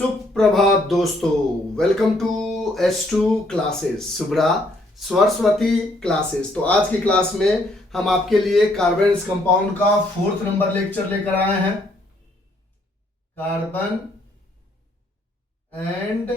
सुप्रभात दोस्तों, welcome to S2 classes, Subra Saraswati classes. तो आज की क्लास में हम आपके लिए कार्बन कंपाउंड का 4th नंबर लेक्चर लेकर आए हैं। कार्बन एंड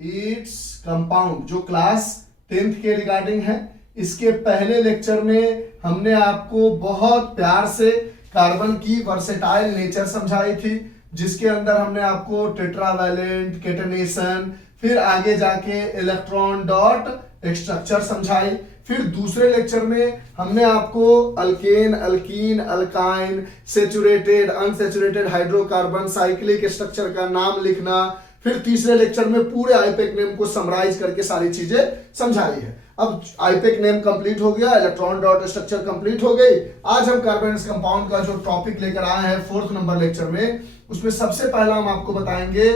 इट्स कंपाउंड जो क्लास 10th के रिगार्डिंग है। इसके पहले लेक्चर में हमने आपको बहुत प्यार से कार्बन की वर्सेटाइल नेचर समझाई थी, जिसके अंदर हमने आपको टेट्रावैलेंट, केटनेशन, फिर आगे जाके इलेक्ट्रॉन डॉट स्ट्रक्चर समझाई। फिर दूसरे लेक्चर में हमने आपको alkane, alkyne, alkyne, saturated, unsaturated hydrocarbon, cyclic structure का नाम लिखना। फिर तीसरे लेक्चर में पूरे आईपेक नेम को समराइज करके सारी चीजें समझाई है। अब आईपेक नेम कंप्लीट हो गया, इलेक्ट्रॉन डॉट स्ट्रक्चर कंप्लीट हो गई। आज हम कार्बन कंपाउंड का जो टॉपिक लेकर आए हैं 4th नंबर लेक्चर में, उसमें सबसे पहला हम आपको बताएंगे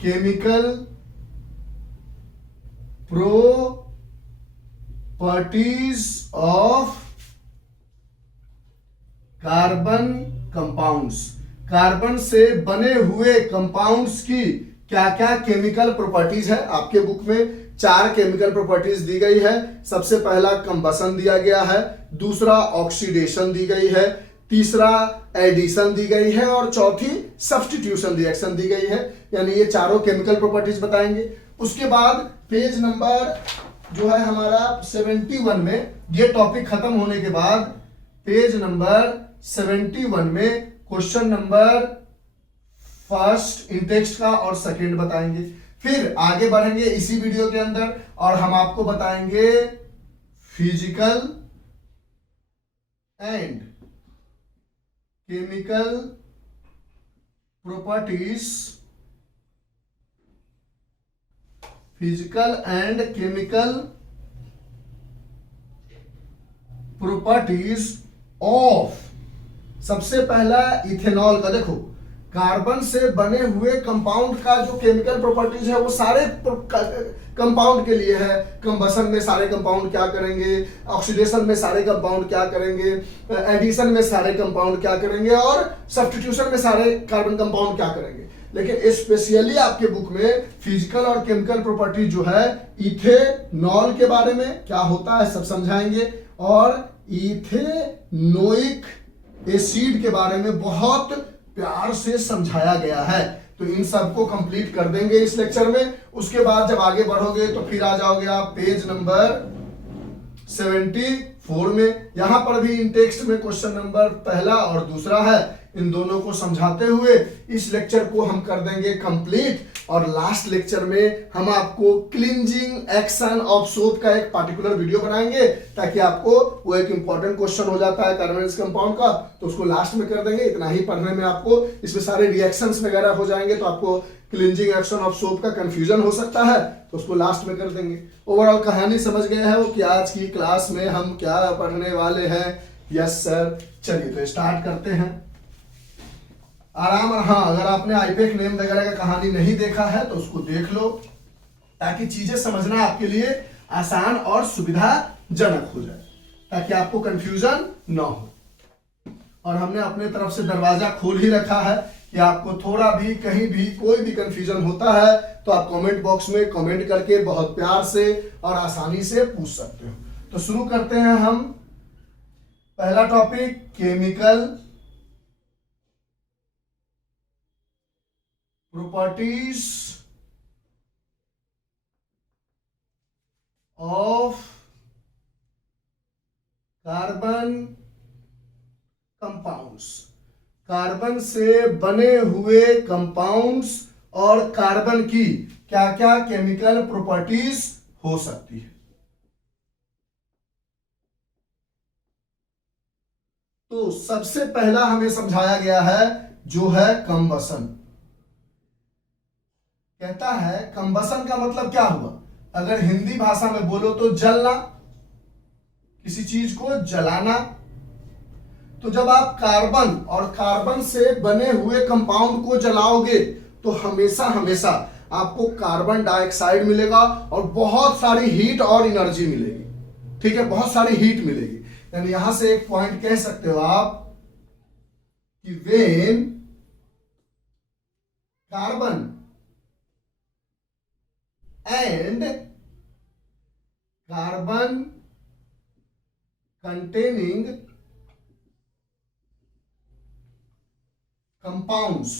chemical properties of carbon compounds. Carbon से बने हुए कंपाउंड्स की क्या क्या केमिकल प्रॉपर्टीज है। आपके बुक में 4 केमिकल प्रॉपर्टीज दी गई है। सबसे पहला कंबसन दिया गया है, दूसरा ऑक्सीडेशन दी गई है, तीसरा एडिशन दी गई है और चौथी सब्स्टिट्यूशन रिएक्शन दी गई है। यानी ये चारों केमिकल प्रॉपर्टीज बताएंगे। उसके बाद पेज नंबर जो है हमारा 71 में, ये टॉपिक खत्म होने के बाद पेज नंबर 71 में question number first in text का और सेकंड बताएंगे। फिर आगे बढ़ेंगे इसी वीडियो के अंदर और हम आपको बताएंगे physical and chemical properties, physical and chemical properties of. सबसे पहला इथेनॉल का देखो, कार्बन से बने हुए कंपाउंड का जो केमिकल प्रॉपर्टीज है वो सारे कंपाउंड के लिए है। कंबसन में सारे कंपाउंड क्या करेंगे, ऑक्सीडेशन में सारे कंपाउंड क्या करेंगे, एडिशन में सारे कंपाउंड क्या करेंगे और सब्स्टिट्यूशन में सारे कार्बन कंपाउंड क्या करेंगे। लेकिन स्पेशली आपके बुक में फिजिकल और केमिकल प्रॉपर्टी जो है इथेनॉल के बारे में क्या होता है सब समझाएंगे और इथेनोइक एसिड के बारे में बहुत प्यार से समझाया गया है। तो इन सबको कंप्लीट कर देंगे इस लेक्चर में। उसके बाद जब आगे बढ़ोगे तो फिर आ जाओगे आप पेज नंबर 74 में। यहां पर भी इन टेक्स्ट में क्वेश्चन नंबर पहला और दूसरा है। इन दोनों को समझाते हुए इस लेक्चर को हम कर देंगे कंप्लीट और लास्ट लेक्चर में हम आपको क्लींजिंग एक्शन ऑफ सोप का एक पार्टिकुलर वीडियो बनाएंगे, ताकि आपको वो एक इंपॉर्टेंट क्वेश्चन हो जाता है कार्बन कंपाउंड का, तो उसको लास्ट में कर देंगे। इतना ही पढ़ने में आपको इसमें सारे रिएक्शंस वगैरह हो जाएंगे, तो आपको क्लींजिंग एक्शन ऑफ सोप का कंफ्यूजन हो सकता है, तो उसको लास्ट में कर देंगे। ओवरऑल कहानी समझ गए हैं वो कि आज की क्लास में हम क्या पढ़ने वाले हैं। यस सर, चलिए तो स्टार्ट करते हैं आराम। हाँ, अगर आपने आईपेक नेम वगैरह का कहानी नहीं देखा है तो उसको देख लो, ताकि चीजें समझना आपके लिए आसान और सुविधाजनक हो जाए, ताकि आपको कंफ्यूजन ना हो। और हमने अपने तरफ से दरवाजा खोल ही रखा है कि आपको थोड़ा भी कहीं भी कोई भी कंफ्यूजन होता है तो आप कमेंट बॉक्स में कमेंट करके बहुत प्यार से और आसानी से पूछ सकते हो। तो शुरू करते हैं हम। पहला topic chemical properties of carbon compounds. Carbon से बने हुए कंपाउंड्स और कार्बन की क्या क्या केमिकल प्रॉपर्टीज हो सकती है। तो सबसे पहला हमें समझाया गया है जो है कंबसन। कहता है कंबसन का मतलब क्या हुआ, अगर हिंदी भाषा में बोलो तो जलना, किसी चीज को जलाना। तो जब आप कार्बन और कार्बन से बने हुए कंपाउंड को जलाओगे तो हमेशा हमेशा आपको कार्बन डाइऑक्साइड मिलेगा और बहुत सारी हीट और एनर्जी मिलेगी। ठीक है, बहुत सारी हीट मिलेगी। यानी यहां से एक पॉइंट कह सकते हो आप कि when कंटेनिंग कंपाउंड्स।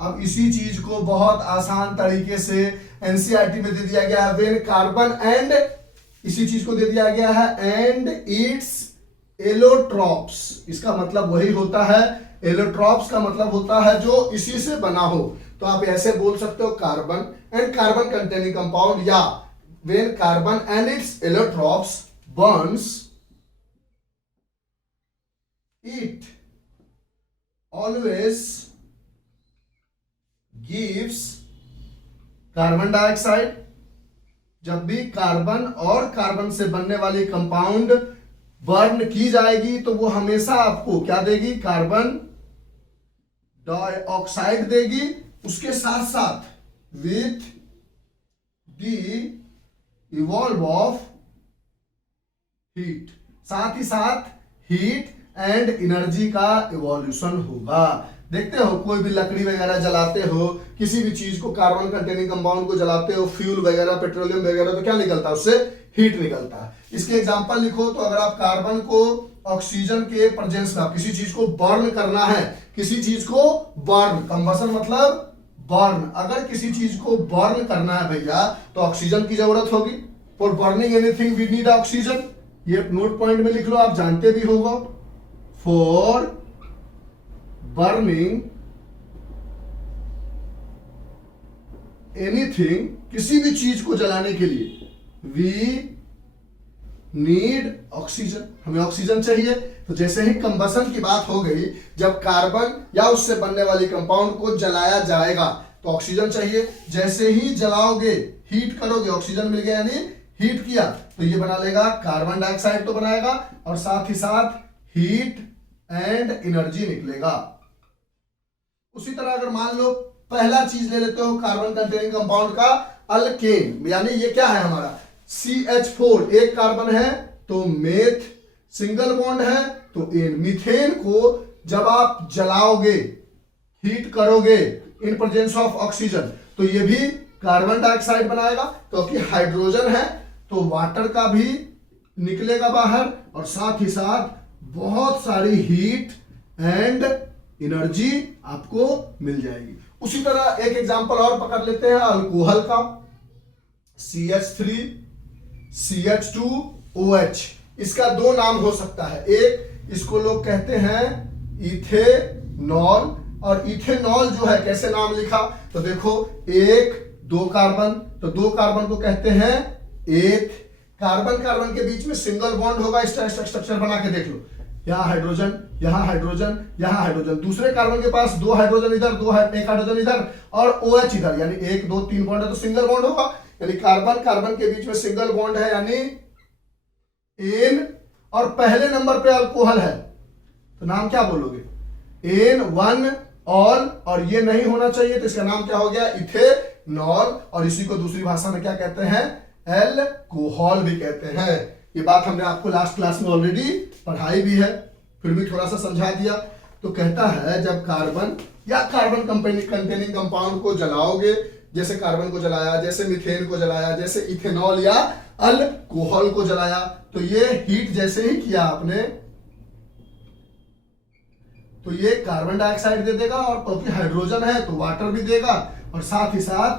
अब इसी चीज को बहुत आसान तरीके से एनसीईआरटी में दे दिया गया है, व्हेन कार्बन एंड, इसी चीज को दे दिया गया है एंड इट्स एलोट्रॉप्स। इसका मतलब वही होता है, एलोट्रॉप्स का मतलब होता है जो इसी से बना हो। तो आप ऐसे बोल सकते हो carbon and carbon containing compound, या when carbon and its allotropes burns it always gives carbon dioxide. जब भी कार्बन और कार्बन से बनने वाली कंपाउंड बर्न की जाएगी तो वो हमेशा आपको क्या देगी, कार्बन डाइऑक्साइड देगी। उसके साथ साथ with the evolve of heat, साथ ही साथ हीट एंड एनर्जी का इवोल्यूशन होगा। देखते हो कोई भी लकड़ी वगैरह जलाते हो, किसी भी चीज को, कार्बन कंटेनिंग कंपाउंड को जलाते हो, फ्यूल वगैरह, पेट्रोलियम वगैरह, तो क्या निकलता है उससे, हीट निकलता है। इसके एग्जांपल लिखो तो अगर आप कार्बन को ऑक्सीजन के प्रेजेंस में, किसी चीज को बर्न करना है, किसी चीज को बर्न, कंबसन मतलब बर्न, अगर किसी चीज को बर्न करना है भैया तो ऑक्सीजन की जरूरत होगी। For burning anything we need oxygen. ये नोट पॉइंट में लिख लो, आप जानते भी होगा। फॉर बर्निंग एनीथिंग, किसी भी चीज को जलाने के लिए, वी नीड ऑक्सीजन, हमें ऑक्सीजन चाहिए। तो जैसे ही कंबसन की बात हो गई, जब कार्बन या उससे बनने वाली कंपाउंड को जलाया जाएगा तो ऑक्सीजन चाहिए। जैसे ही जलाओगे, हीट करोगे, ऑक्सीजन मिल गया, यानी हीट किया तो ये बना लेगा कार्बन डाइऑक्साइड तो बनाएगा, और साथ ही साथ हीट एंड एनर्जी निकलेगा। उसी तरह अगर मान लो पहला चीज ले लेते हो कार्बन कंटेनिंग कंपाउंड का अल्केन, यानी ये क्या है हमारा CH4, एक कार्बन है तो मेथ, सिंगल बॉन्ड है तो एन। मीथेन को जब आप जलाओगे, हीट करोगे इन प्रेजेंस ऑफ ऑक्सीजन, तो ये भी कार्बन डाइऑक्साइड बनाएगा, क्योंकि हाइड्रोजन है तो वाटर का भी निकलेगा बाहर, और साथ ही साथ बहुत सारी हीट एंड एनर्जी आपको मिल जाएगी। उसी तरह एक एग्जांपल और पकड़ लेते हैं अल्कोहल का, CH3 CH2OH। इसका दो नाम हो सकता है, एक इसको लोग कहते हैं इथेनॉल, और इथेनॉल जो है कैसे नाम लिखा, तो देखो एक दो कार्बन, तो दो कार्बन को कहते हैं एथ। कार्बन कार्बन के बीच में सिंगल बॉन्ड होगा, इस तरह स्ट्रक्चर बना के देख लो, यहां हाइड्रोजन, यहां हाइड्रोजन, यहां हाइड्रोजन, दूसरे कार्बन के पास दो हाइड्रोजन इधर, एक हाइड्रोजन इधर, और OH इधर, यानी एक दो तीन बॉन्ड है तो सिंगल बॉन्ड होगा, यानी कार्बन कार्बन के बीच में सिंगल बॉन्ड है यानी एन, और पहले नंबर पे अल्कोहल है तो नाम क्या बोलोगे, N1 ऑल, और ये नहीं होना चाहिए तो इसका नाम क्या हो गया, इथेनॉल, और इसी को दूसरी भाषा में क्या कहते हैं, एल्कोहल भी कहते हैं। ये बात हमने आपको लास्ट क्लास में ऑलरेडी पढ़ाई भी है, फिर भी थोड़ा सा समझा दिया। तो कहता है जब कार्बन या कार्बन कंटेनिंग कंपाउंड को जलाओगे, जैसे कार्बन को जलाया, जैसे मीथेन को जलाया, जैसे इथेनॉल या अल्कोहल को जलाया, तो ये हीट जैसे ही किया आपने तो ये कार्बन डाइऑक्साइड दे देगा, और क्योंकि हाइड्रोजन है तो वाटर भी देगा, और साथ ही साथ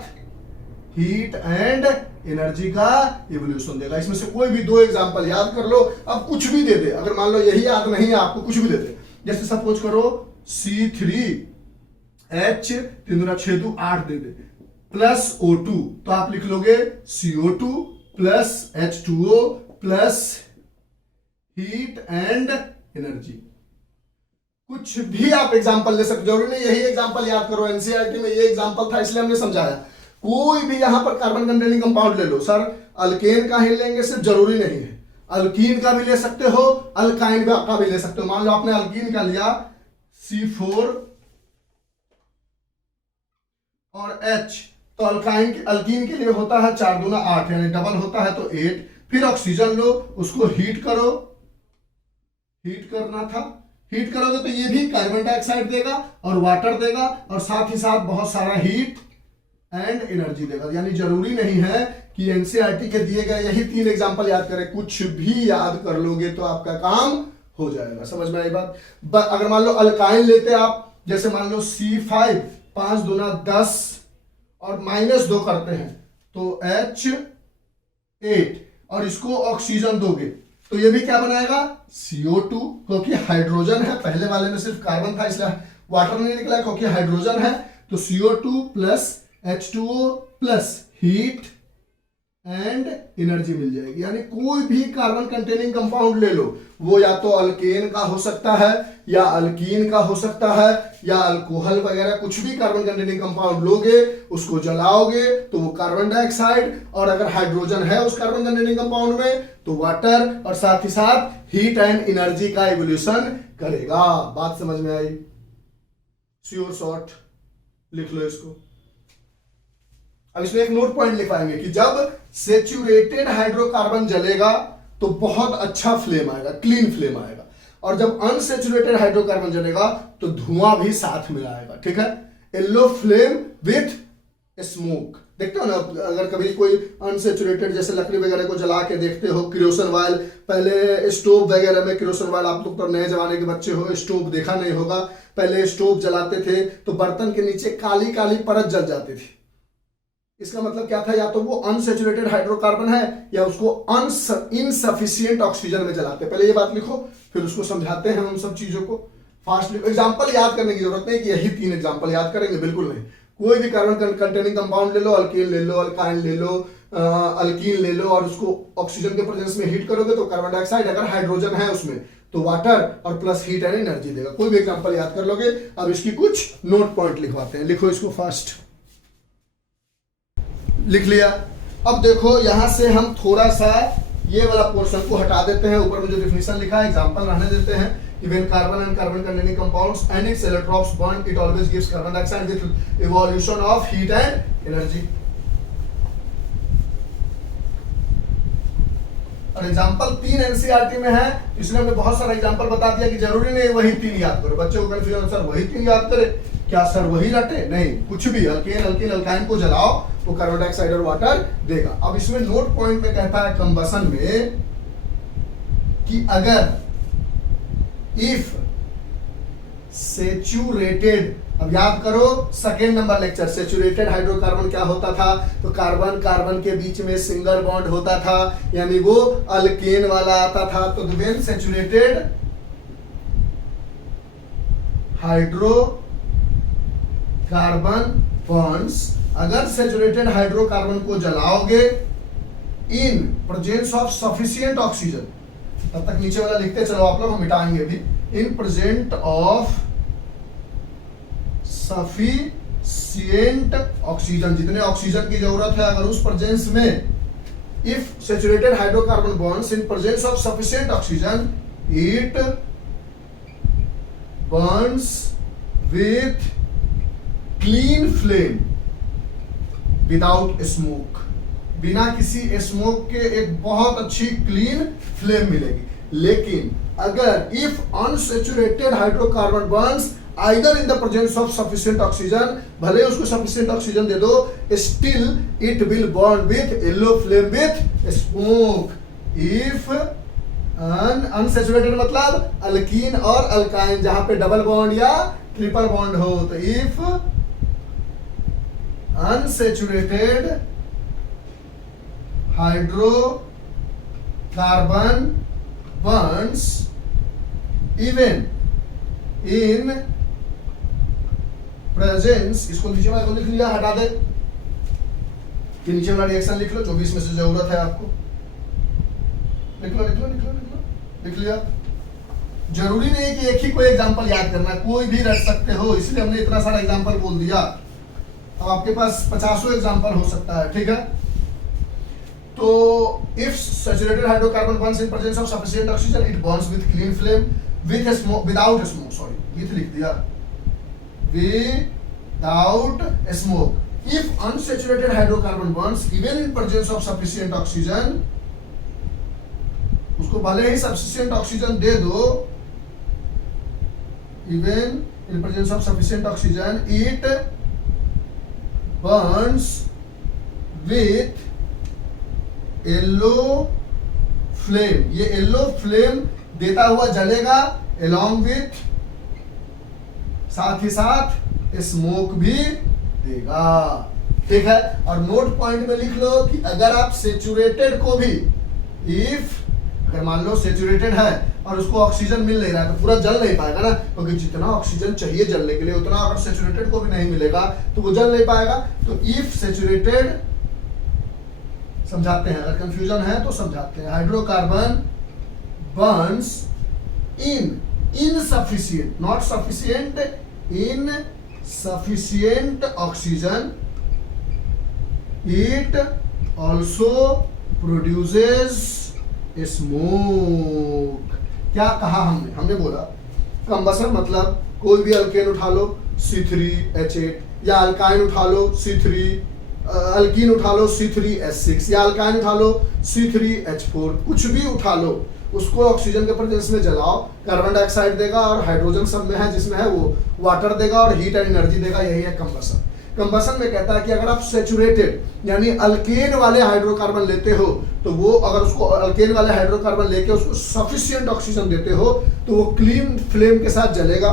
हीट एंड एनर्जी का इवोल्यूशन देगा। इसमें से कोई भी दो एग्जांपल याद कर लो, अब कुछ भी दे दे, अगर मान लो यही याद नहीं है आपको, कुछ भी दे दे, जैसे सपोज करो C3H 3×6 दे दे प्लस O2, तो आप लिख लोगे CO2 plus H2O plus heat and energy. कुछ भी आप एग्जांपल ले सकते, जरूरी नहीं यही एग्जांपल याद करो, एनसीईआरटी में ये एग्जांपल था इसलिए हमने समझाया। कोई भी यहां पर कार्बन कंटेनिंग कंपाउंड ले लो, सर अल्केन का ही लेंगे सिर्फ, जरूरी नहीं है, अल्कीन का भी ले सकते हो, अल्काइन का भी ले सकते हो। मान लो आपने अल्कीन का लिया C4 और H, तो अल्कीन के लिए होता है 4 दूना 8, यानी डबल होता है तो 8। फिर ऑक्सीजन लो, उसको हीट करो, हीट करना था, हीट करोगे तो ये भी कार्बन डाइऑक्साइड देगा और वाटर देगा, और साथ ही साथ बहुत सारा हीट एंड एनर्जी देगा। यानी जरूरी नहीं है कि एनसीईआरटी के दिए गए यही 3 एग्जांपल याद करें, कुछ भी याद कर लोगे तो आपका काम हो जाएगा। समझ में आई बात? अगर मान लो अल्काइन लेते आप, जैसे मान लो C5, 5 दूना 10 और -2 करते हैं तो H8, और इसको ऑक्सीजन दोगे तो ये भी क्या बनाएगा? CO2, क्योंकि हाइड्रोजन है। पहले वाले में सिर्फ कार्बन था इसलिए वाटर नहीं निकला, क्योंकि हाइड्रोजन है तो CO2 plus H2O plus heat and energy मिल जाएगी। यानी कोई भी कार्बन कंटेनिंग कंपाउंड ले लो, वो या तो अल्केन का हो सकता है या अल्कीन का हो सकता है या अल्कोहल वगैरह, कुछ भी कार्बन कंटेनिंग कंपाउंड लोगे, उसको जलाओगे तो वो कार्बन डाइऑक्साइड, और अगर हाइड्रोजन है उस कार्बन कंटेनिंग कंपाउंड में तो वाटर, और साथ ही साथ हीट एंड एनर्जी का इवोल्यूशन करेगा। बात समझ में आई? श्योर शॉर्ट लिख लो इसको। अब इसमें एक नोट पॉइंट लिखवाएंगे कि जब सेचुरेटेड हाइड्रोकार्बन जलेगा तो बहुत अच्छा फ्लेम आएगा, क्लीन फ्लेम आएगा, और जब अनसेचुरेटेड हाइड्रोकार्बन जलेगा तो धुआं भी साथ में आएगा। ठीक है? Yellow flame with smoke. देखते हो ना, अगर कभी कोई अनसेचुरेटेड जैसे लकड़ी वगैरह को जला के देखते हो, किरोसिन ऑयल, पहले स्टोव वगैरह में किरोसिन ऑयल, आप लोग तो नए जमाने के बच्चे हो, स्टोव देखा नहीं होगा, पहले स्टोव जलाते थे तो बर्तन के नीचे काली काली परत जल जाती थी। इसका मतलब क्या था? या तो वो अनसेचुरेटेड हाइड्रोकार्बन है या उसको इनसफिशिएंट ऑक्सीजन में जलाते। पहले ये बात लिखो, फिर उसको समझाते हैं उन सब चीजों को। फास्ट लिखो। एग्जांपल याद करने की जरूरत नहीं कि यही 3 एग्जांपल याद करेंगे, बिल्कुल नहीं। कोई भी कार्बन कंटेनिंग कंपाउंड ले लो, अल्केन ले लो, अल्काइन ले लो, अल्कीन ले लो, और उसको ऑक्सीजन के प्रेजेंस में हीट करोगे तो कार्बन डाइऑक्साइड, अगर हाइड्रोजन है उसमें तो वाटर, और प्लस हीट एंड एनर्जी देगा। कोई भी एग्जांपल याद कर लोगे। अब इसकी कुछ नोट पॉइंट लिखवाते हैं। लिखो इसको फास्ट। लिख लिया? अब देखो यहां से हम थोड़ा सा ये वाला पोर्शन को हटा देते हैं। ऊपर में जो डिफिनेशन लिखा है एग्जांपल रहने देते हैं कि when carbon and carbon containing compounds and its allotropes bond, it always gives carbon dioxide with evolution of heat and energy. और एग्जांपल 3 एनसीईआरटी में है, इसलिए हमने बहुत सारा एग्जांपल बता दिया कि जरूरी नहीं वही 3 याद करो। बच्चों को कंफ्यूजन, सर वही 3 याद करे क्या? सर वही रटे? नहीं, कुछ भी अल्केन, अल्कीन, अल्काइन को जलाओ तो कार्बन डाइऑक्साइड और वाटर देगा। अब इसमें नोट पॉइंट में कहता है कंबसन में कि अगर इफ सेचुरेटेड, अब याद करो second number lecture, saturated hydrocarbon क्या होता था? तो कार्बन कार्बन के बीच में सिंगल बॉन्ड होता था, यानी वो अल्केन वाला आता था। तो व्हेन सेचुरेटेड हाइड्रोकार्बन बॉन्ड्स, अगर सेचुरेटेड हाइड्रोकार्बन को जलाओगे in presence of sufficient oxygen, तब तक नीचे वाला लिखते चलो आप लोग, हम मिटाएंगे भी। In present of sufficient oxygen, जितने ऑक्सीजन की जरूरत है, अगर उस प्रेजेंस में, if saturated hydrocarbon bonds in presence of sufficient oxygen, it Burns with clean flame without smoke. बिना किसी स्मोक के एक बहुत अच्छी क्लीन फ्लेम मिलेगी। लेकिन अगर if unsaturated hydrocarbon Burns either in the presence of sufficient oxygen, भले उसको सफिशिएंट ऑक्सीजन दे दो, still it will burn with yellow flame with smoke. If unsaturated मतलब अल्कीन और अल्काइन, जहां पे डबल बॉन्ड या ट्रिपल बॉन्ड हो। तो if unsaturated hydrocarbon bonds even in presence, इसको नीचे वाला लिख लिया, हटा दे, कि नीचे वाला रिएक्शन लिख लो जो भी इसमें से जरूरत है आपको। लिख लो लिख लो लिख लो लिख लो, लिख लिया। जरूरी नहीं है कि एक ही कोई एग्जांपल याद करना, कोई भी रख सकते हो, इसलिए हमने इतना सारा एग्जांपल बोल दिया। अब आपके पास 50 एग्जांपल हो सकता है। ठीक है? तो if saturated hydrocarbon Burns in presence of sufficient oxygen, it Burns with clean flame with smoke, without smoke, sorry with लिख दिया, without smoke. If unsaturated hydrocarbon Burns even in presence of sufficient oxygen, उसको भले ही sufficient oxygen दे दो, even in presence of sufficient oxygen, it Burns with yellow flame, ये yellow flame देता हुआ जलेगा along with, साथ ही साथ स्मोक भी देगा। ठीक है, और नोट पॉइंट में लिख लो कि अगर आप सेचुरेटेड को भी, इफ अगर मान लो सेचुरेटेड है और उसको ऑक्सीजन मिल नहीं रहा है तो पूरा जल नहीं पाएगा ना, क्योंकि जितना ऑक्सीजन चाहिए जलने के लिए उतना अगर सेचुरेटेड को भी नहीं मिलेगा तो वो जल नहीं पाएगा। तो इफ सेचुरेटेड, समझाते हैं, अगर कंफ्यूजन है तो समझाते हैं। Hydrocarbon Burns in insufficient, not sufficient, insufficient oxygen, it also produces smoke. क्या कहा हमने? हमने बोला कंबसन मतलब कोई भी अल्केन उठा लो C3H8, या अल्काइन उठा लो C3, अल्कीन उठा लो C3H6, या अल्काइन उठा लो C3H4, कुछ भी उठा लो, उसको ऑक्सीजन के प्रेजेंस में जलाओ, कार्बन डाइऑक्साइड देगा और हाइड्रोजन सब में है, जिसमें है वो वाटर देगा और हीट एंड एनर्जी देगा, यही है कंबसन। कंबसन में कहता है कि अगर आप सेचुरेटेड यानी अल्केन वाले हाइड्रोकार्बन लेते हो तो वो, अगर उसको अल्केन वाले हाइड्रोकार्बन लेके उसको सफिशिएंट ऑक्सीजन देते हो तो वो क्लीन फ्लेम के साथ जलेगा,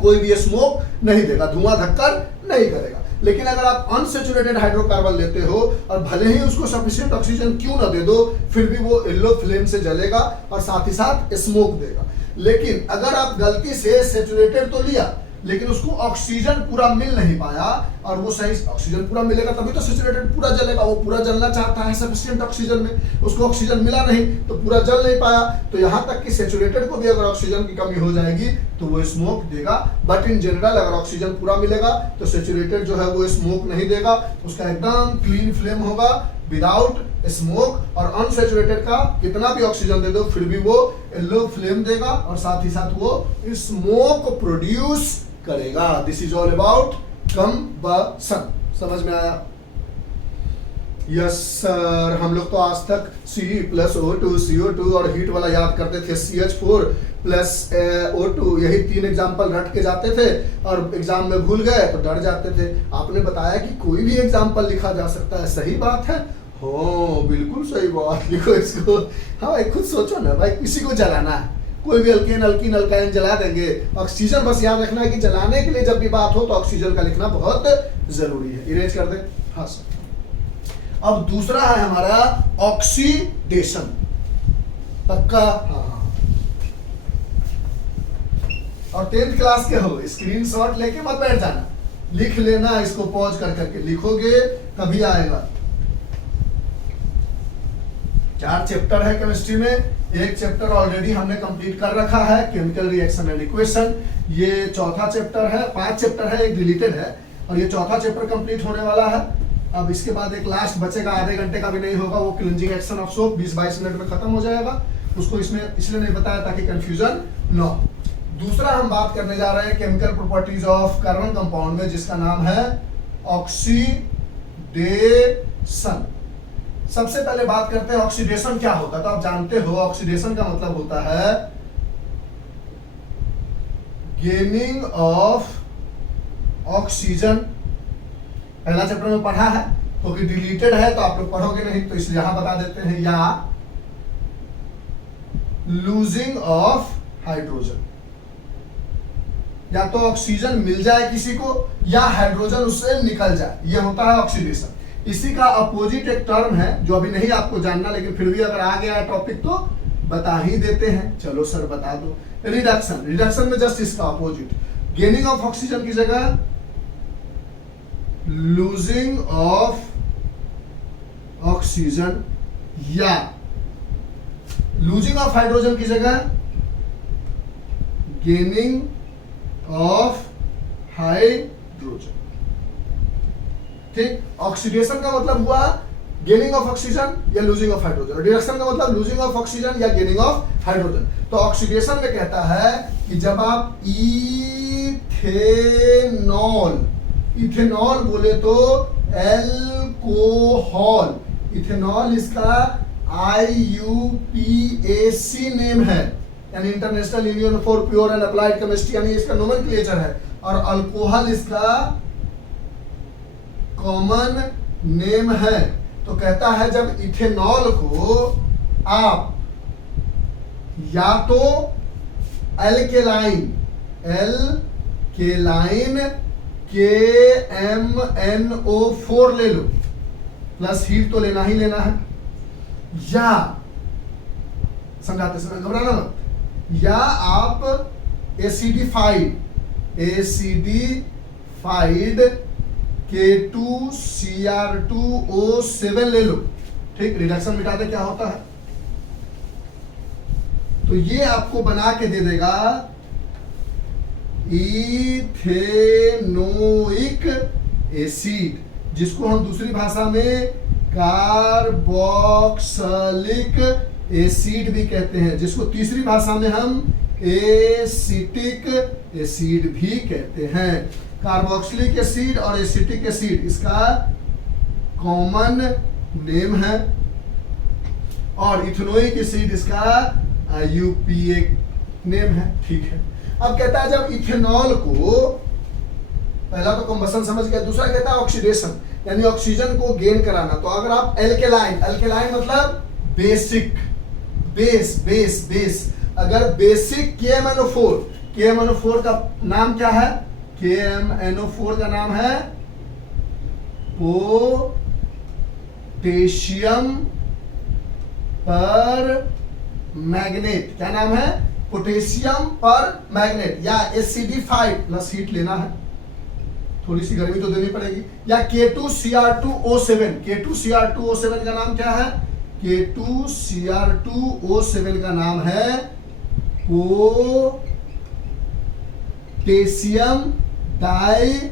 कोई भी स्मोक नहीं देगा, धुआं धक्कर नहीं करेगा। लेकिन अगर आप अनसेचुरेटेड हाइड्रोकार्बन लेते हो और भले ही उसको सफिशिएंट ऑक्सीजन क्यों ना दे दो, फिर भी वो येलो फ्लेम से जलेगा और साथ ही साथ स्मोक देगा। लेकिन अगर आप गलती से सेचुरेटेड तो लिया लेकिन उसको ऑक्सीजन पूरा मिल नहीं पाया, और वो सही ऑक्सीजन पूरा मिलेगा तभी तो सेचुरेटेड पूरा जलेगा, वो पूरा जलना चाहता है सफिशिएंट ऑक्सीजन में, उसको ऑक्सीजन मिला नहीं तो पूरा जल नहीं पाया। तो यहाँ तक कि सेचुरेटेड को भी अगर ऑक्सीजन की कमी हो जाएगी तो वो स्मोक देगा, बट इन जनरल अगर ऑक्सीजन पूरा मिलेगा तो सेचुरेटेड जो है वो स्मोक नहीं देगा, उसका एकदम क्लीन फ्लेम होगा विदाउट स्मोक। और अनसेचुरेटेड का कितना भी ऑक्सीजन दे दो फिर भी वो येलो फ्लेम देगा और साथ ही साथ वो स्मोक प्रोड्यूस करेगा। This is all about combustion. समझ में आया? यस सर, हम लोग तो आज तक C+O2 CO2 और हीट वाला याद करते थे, CH4 प्लस O2, यही 3 एग्जाम्पल रट के जाते थे और एग्जाम में भूल गए तो डर जाते थे। आपने बताया कि कोई भी एग्जाम्पल लिखा जा सकता है, सही बात है? हो, बिल्कुल सही बात, लिखो इसको। हाँ भाई, खुद सोचो ना भाई, किसी को जलाना है, कोई भी अल्केन अल्कीन अल्काइन जला देंगे, ऑक्सीजन बस याद रखना है कि जलाने के लिए जब भी बात हो तो ऑक्सीजन का लिखना बहुत जरूरी है। इरेज कर दे। हाँ सर। अब दूसरा है हमारा ऑक्सीडेशन। पक्का? हाँ। और 10th क्लास के हो, स्क्रीनशॉट लेके मत बैठ जाना, लिख लेना, इसको पॉज कर करके लिखोगे तभी आएगा। 4 चैप्टर है केमिस्ट्री में, एक चैप्टर ऑलरेडी हमने कंप्लीट कर रखा है, केमिकल रिएक्शन एंड इक्वेशन, ये चौथा चैप्टर है। 5 चैप्टर है, एक डिलीटेड है, और ये चौथा चैप्टर कंप्लीट होने वाला है। अब इसके बाद एक लास्ट बचेगा, आधे घंटे का भी नहीं होगा, वो cleansing action of soap 20-22 minute में खत्म हो जाएगा। उसको इसमें इसलिए नहीं बताया ताकि कंफ्यूजन न हो। दूसरा हम बात करने जा रहे हैं chemical properties of carbon compound में, जिसका नाम है ऑक्सीडेशन। सबसे पहले बात करते हैं ऑक्सीडेशन क्या होता है। तो आप जानते हो ऑक्सीडेशन का मतलब होता है गेनिंग ऑफ ऑक्सीजन। पहला चैप्टर में पढ़ा है, क्योंकि डिलीटेड है तो आप लोग पढ़ोगे नहीं, तो इसलिए यहां बता देते हैं, या लूजिंग ऑफ हाइड्रोजन, या तो ऑक्सीजन मिल जाए किसी को या हाइड्रोजन उससे निकल जाए, ये होता है ऑक्सीडेशन। इसी का अपोजिट एक टर्म है जो अभी नहीं आपको जानना, लेकिन फिर भी अगर आ गया टॉपिक तो बता ही देते हैं। चलो सर बता दो। रिडक्शन। रिडक्शन में जस्ट इसका अपोजिट, गेनिंग ऑफ ऑक्सीजन की जगह लूजिंग ऑफ ऑक्सीजन, या लूजिंग ऑफ हाइड्रोजन की जगह गेनिंग ऑफ हाइड्रोजन। ठीक, ऑक्सीडेशन का मतलब हुआ गेनिंग ऑफ ऑक्सीजन या लूजिंग ऑफ हाइड्रोजन, रिडक्शन का मतलब लूजिंग ऑफ ऑक्सीजन या गेनिंग ऑफ हाइड्रोजन। तो ऑक्सीडेशन में कहता है कि जब आप इथेनॉल, इथेनॉल बोले तो एल्कोहल, इथेनॉल इसका IUPAC नेम है, यानी international union for pure and applied chemistry, यानी इसका नोमेनक्लेचर है, और अल्कोहल इसका कॉमन नेम है। तो कहता है जब इथेनॉल को आप या तो एल्केलाइन KMnO4 ले लो, प्लस हीट तो लेना ही लेना है, या समझाते समय घबराना मत, या आप एसिडिफाइड K2Cr2O7 ले लो। ठीक, रिडक्शन मिटाते क्या होता है, तो ये आपको बना के दे देगा इथेनोइक एसिड, जिसको हम दूसरी भाषा में कार्बोक्सिलिक एसिड भी कहते हैं, जिसको तीसरी भाषा में हम एसिटिक एसिड भी कहते हैं। कार्बोक्सिलिक एसिड और एसिटिक एसिड इसका कॉमन नेम है, और इथेनोइक एसिड इसका IUPAC नेम है। ठीक है, अब कहता है जब इथेनॉल को, पहला तो कंबसन समझ गया, दूसरा कहता है ऑक्सीडेशन, यानी ऑक्सीजन को गेन कराना। तो अगर आप एल्केलाइन मतलब बेसिक, बेस, अगर बेसिक KMnO4 का नाम क्या है, KMnO4 का नाम है पोटेशियम पर मैग्नेट। क्या नाम है, पोटेशियम पर मैग्नेट, या एसिडिफाइड, प्लस हीट लेना है, थोड़ी सी गर्मी तो देनी पड़ेगी, या K2Cr2O7 का नाम क्या है, K2Cr2O7 का नाम है पोटेशियम डाइक्रोमेट।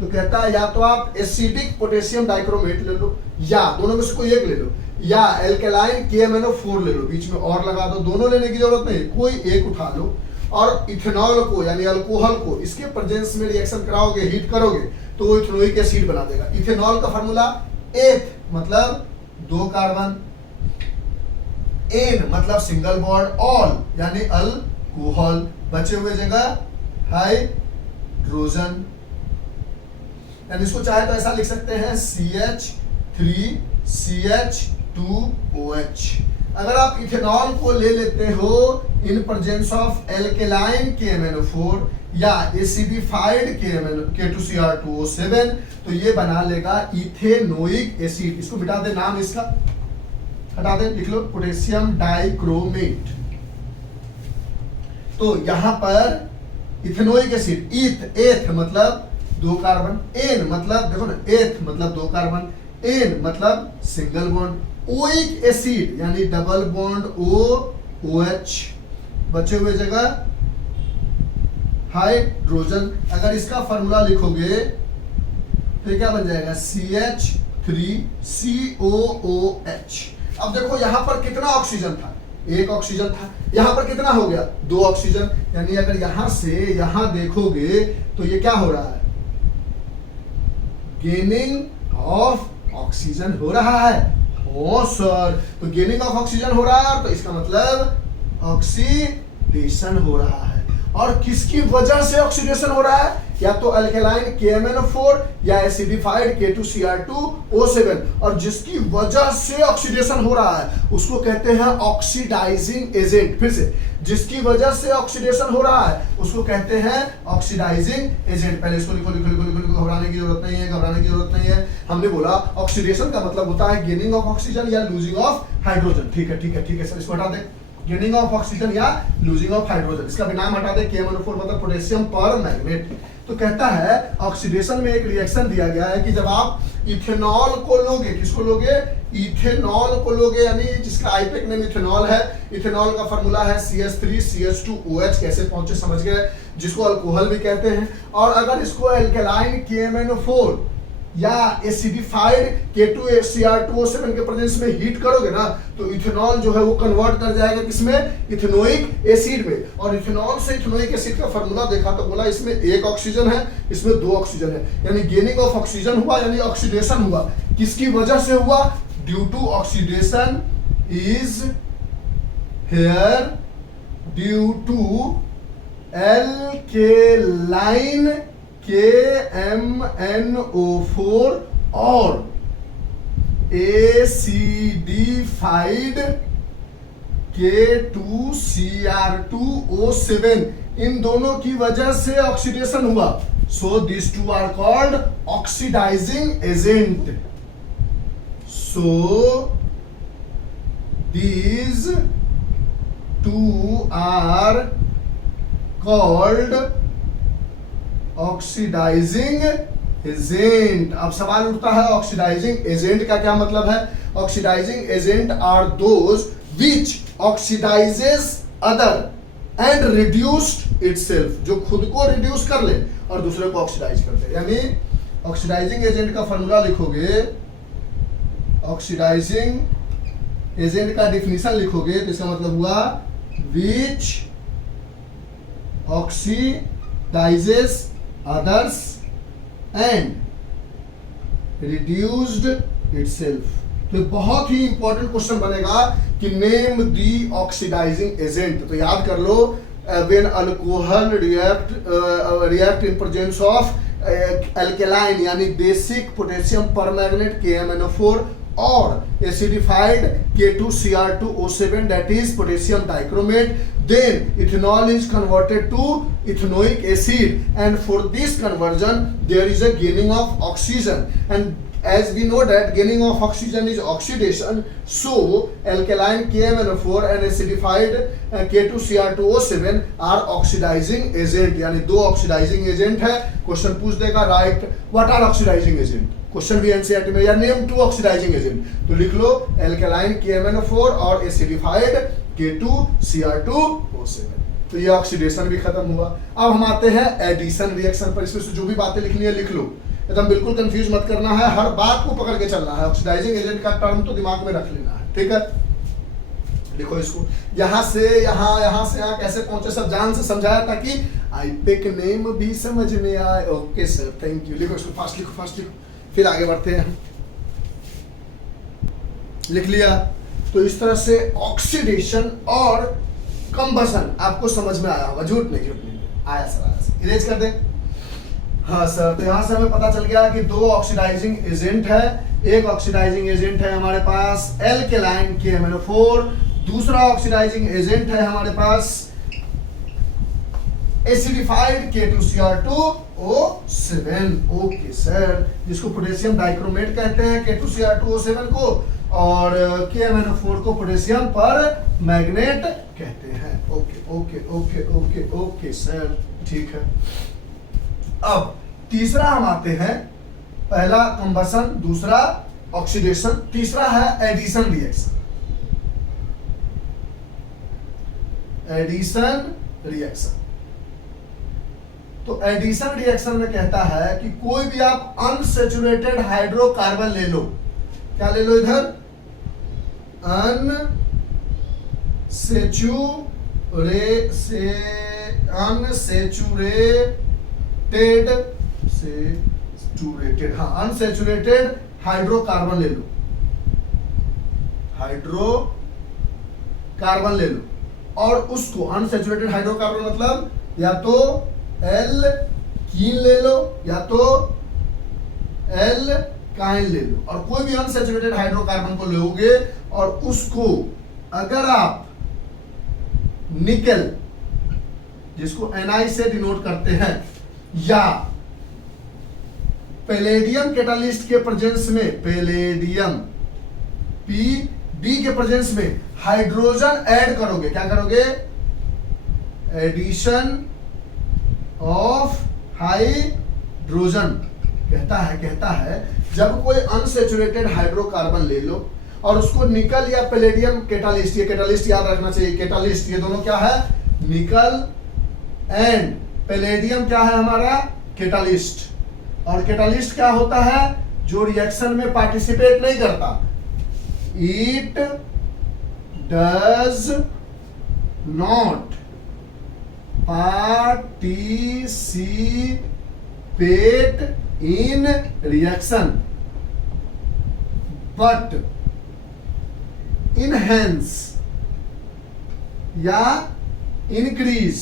तो कहता है या तो आप एसिडिक पोटेशियम डाइक्रोमेट ले लो, या दोनों में से कोई एक ले लो, या एल्केलाइन KMnO4 ले लो, बीच में और लगा दो, दोनों लेने की जरूरत नहीं, कोई एक उठा लो, और इथेनॉल को यानी अल्कोहल को इसके प्रेजेंस में रिएक्शन कराओगे, हीट करोगे, तो वो इथेनोइक एसिड बना देगा। इथेनॉल का फार्मूला एथ मतलब 2 कार्बन, एन मतलब सिंगल बॉन्ड, ऑल यानी अल्कोहल, बचे हुए जगह हाइड्रोजन, यानी इसको चाहे तो ऐसा लिख सकते हैं CH3CH2OH। अगर आप इथेनॉल को ले लेते हो इन प्रेजेंस ऑफ एल्केलाइन KMnO4 या एसिडिफाइड K2Cr2O7, तो ये बना लेगा इथेनोइक एसिड। इसको मिटा दे, नाम इसका हटा दे, लिख लो पोटेशियम डाइक्रोमेट। तो यहां पर इथेनोइक एसिड, एथ मतलब 2 कार्बन, एन मतलब देखो ना, एथ मतलब 2 कार्बन, एन मतलब सिंगल बॉन्ड, ओइक एसिड यानी डबल बॉन्ड OH, बचे हुए जगह हाइड्रोजन। अगर इसका फार्मूला लिखोगे तो क्या बन जाएगा, CH3COOH। अब देखो यहां पर कितना ऑक्सीजन था, 1 ऑक्सीजन था, यहां पर कितना हो गया, 2 ऑक्सीजन, यानी अगर यहां से यहां देखोगे तो ये क्या हो रहा है, गेनिंग ऑफ ऑक्सीजन हो रहा है। ओ सर, तो गेनिंग ऑफ ऑक्सीजन हो रहा है, तो इसका मतलब ऑक्सीडेशन हो रहा है। और किसकी वजह से ऑक्सीडेशन हो रहा है, या तो अल्केलाइन KMnO4 या एसिडिफाइड K2Cr2O7, और जिसकी वजह से ऑक्सीडेशन हो रहा है उसको कहते हैं ऑक्सीडाइजिंग एजेंट। फिर से, जिसकी वजह से ऑक्सीडेशन हो रहा है उसको कहते हैं ऑक्सीडाइजिंग एजेंट। पहले इसको लिखो, घबराने की जरूरत नहीं है। हमने बोला ऑक्सीडेशन का मतलब होता है गेनिंग ऑफ ऑक्सीजन या लूजिंग ऑफ हाइड्रोजन। ठीक है सर, इसको हटा दे, गेनिंग ऑफ ऑक्सीजन या लूजिंग ऑफ हाइड्रोजन, इसका भी नाम हटा दे, KMnO4 मतलब पोटेशियम पर मैग्नेट। तो कहता है ऑक्सीडेशन में एक रिएक्शन दिया गया है कि जब आप इथेनॉल को लोगे, किसको लोगे, इथेनॉल को लोगे, यानी जिसका आईपेक नेम इथेनॉल है, इथेनॉल का फार्मूला है CH3CH2OH, कैसे पहुंचे समझ गए, जिसको अल्कोहल भी कहते हैं। और अगर इसको एल्केलाइन KMnO4 या एसिडिफाइड K2Cr2O7 के प्रेजेंस में हीट करोगे ना, तो इथेनॉल जो है वो कन्वर्ट कर जाएगा किसमें, इथेनोइक एसिड में। और इथेनॉल से इथेनोइक एसिड का फार्मूला देखा तो बोला इसमें 1 ऑक्सीजन है, इसमें 2 ऑक्सीजन है, यानी गेनिंग ऑफ ऑक्सीजन हुआ, यानी ऑक्सीडेशन हुआ। किसकी वजह से हुआ, due to oxidation is here due to alkaline KMnO4 और एसिडिफाइड K2Cr2O7, इन दोनों की वजह से ऑक्सीडेशन हुआ, so this two are called oxidising agent. So these two are called oxidizing agent। अब सवाल उठता है ऑक्सीडाइजिंग एजेंट का क्या मतलब है। Oxidising agent are those which oxidises other and reduced itself, जो खुद को रिड्यूस कर ले और दूसरे को ऑक्सीडाइज कर दे। यानी ऑक्सीडाइजिंग एजेंट का फॉर्मूला लिखोगे, ऑक्सीडाइजिंग एजेंट का डिफिनीशन लिखोगे तो इसका मतलब हुआ which oxidises others and reduced itself. तो बहुत ही इंपॉर्टेंट क्वेश्चन बनेगा कि नेम दी ऑक्सीडाइजिंग एजेंट। तो याद कर लो, when alcohol react in presence of alkaline यानी बेसिक पोटेशियम परमैंगनेट KMnO4 और acidified K2Cr2O7 that is potassium dichromate, then ethanol is converted to ethanoic acid, and for this conversion there is a gaining of oxygen, and as we know that gaining of oxygen is oxidation, so alkaline KMnO4 and acidified K2Cr2O7 are oxidizing agent। यानी दो oxidising agent है। Question पूछ देगा right what are oxidising agent, question भी NCERT में, या name to oxidising agent. तो लिख लो एल्केलाइन KMnO4 और एसिडिफाइड K2Cr2O7। तो ये ऑक्सीडेशन भी खत्म हुआ। अब हम आते हैं एडिशन रिएक्शन पर। इसमें से जो भी बातें लिखनी है लिख लो, एकदम बिल्कुल कंफ्यूज मत करना है, हर बात को पकड़ के चलना है। ऑक्सीडाइजिंग एजेंट का टर्म तो दिमाग में रख लेना है, ठीक है। लिखो इसको, यहां से यहाँ कैसे पहुंचे सब जान से समझाया ताकि आईपेक नेम भी समझ में आए। Okay sir, thank you. लिखो इसको, फास्ट लिखो, फिर आगे बढ़ते हैं। लिख लिया? तो इस तरह से ऑक्सीडेशन और कंबसन आपको समझ में आया होगा, झूठ नहीं आया सर। इरेज कर दे। हाँ सर, तो यहां से हमें पता चल गया कि दो ऑक्सीडाइजिंग एजेंट है। एक ऑक्सीडाइजिंग एजेंट है हमारे पास एल्केलाइन KMnO4, दूसरा ऑक्सीडाइजिंग एजेंट है हमारे पास एसिडिफाइड K2Cr2O7। ओके सर, जिसको पोटेशियम डाइक्रोमेट कहते हैं K2Cr2O7 को, और KMnO4 को पोटेशियम पर मैग्नेट कहते हैं। ओके सर, ठीक है। अब तीसरा हम आते हैं, पहला कंबसन, दूसरा ऑक्सीडेशन, तीसरा है एडिशन रिएक्शन। एडिशन रिएक्शन, तो एडिशन रिएक्शन में कहता है कि कोई भी आप अनसैचुरेटेड हाइड्रोकार्बन ले लो। क्या ले लो इधर? अनसैचुरेटेड हाइड्रोकार्बन ले लो, हाइड्रोकार्बन ले लो, और उसको अनसैचुरेटेड हाइड्रोकार्बन मतलब या तो एल्कीन ले लो या तो एल्काइन ले लो। और कोई भी अनसैचुरेटेड हाइड्रोकार्बन को लोगे और उसको अगर आप निकल, जिसको Ni से डिनोट करते हैं, या पैलेडियम कैटालिस्ट के प्रेजेंस में, पैलेडियम Pb के प्रेजेंस में हाइड्रोजन ऐड करोगे, क्या करोगे? Addition of hydrogen. कहता है जब कोई अनसैचुरेटेड हाइड्रोकार्बन ले लो और उसको निकल या पैलेडियम कैटालिस्ट, ये कैटालिस्ट याद रखना चाहिए, कैटालिस्ट ये दोनों क्या है? निकल एंड पैलेडियम क्या है हमारा? कैटालिस्ट। और कैटालिस्ट क्या होता है? जो रिएक्शन में पार्टिसिपेट नहीं करता। It does not participate in reaction but enhance या increase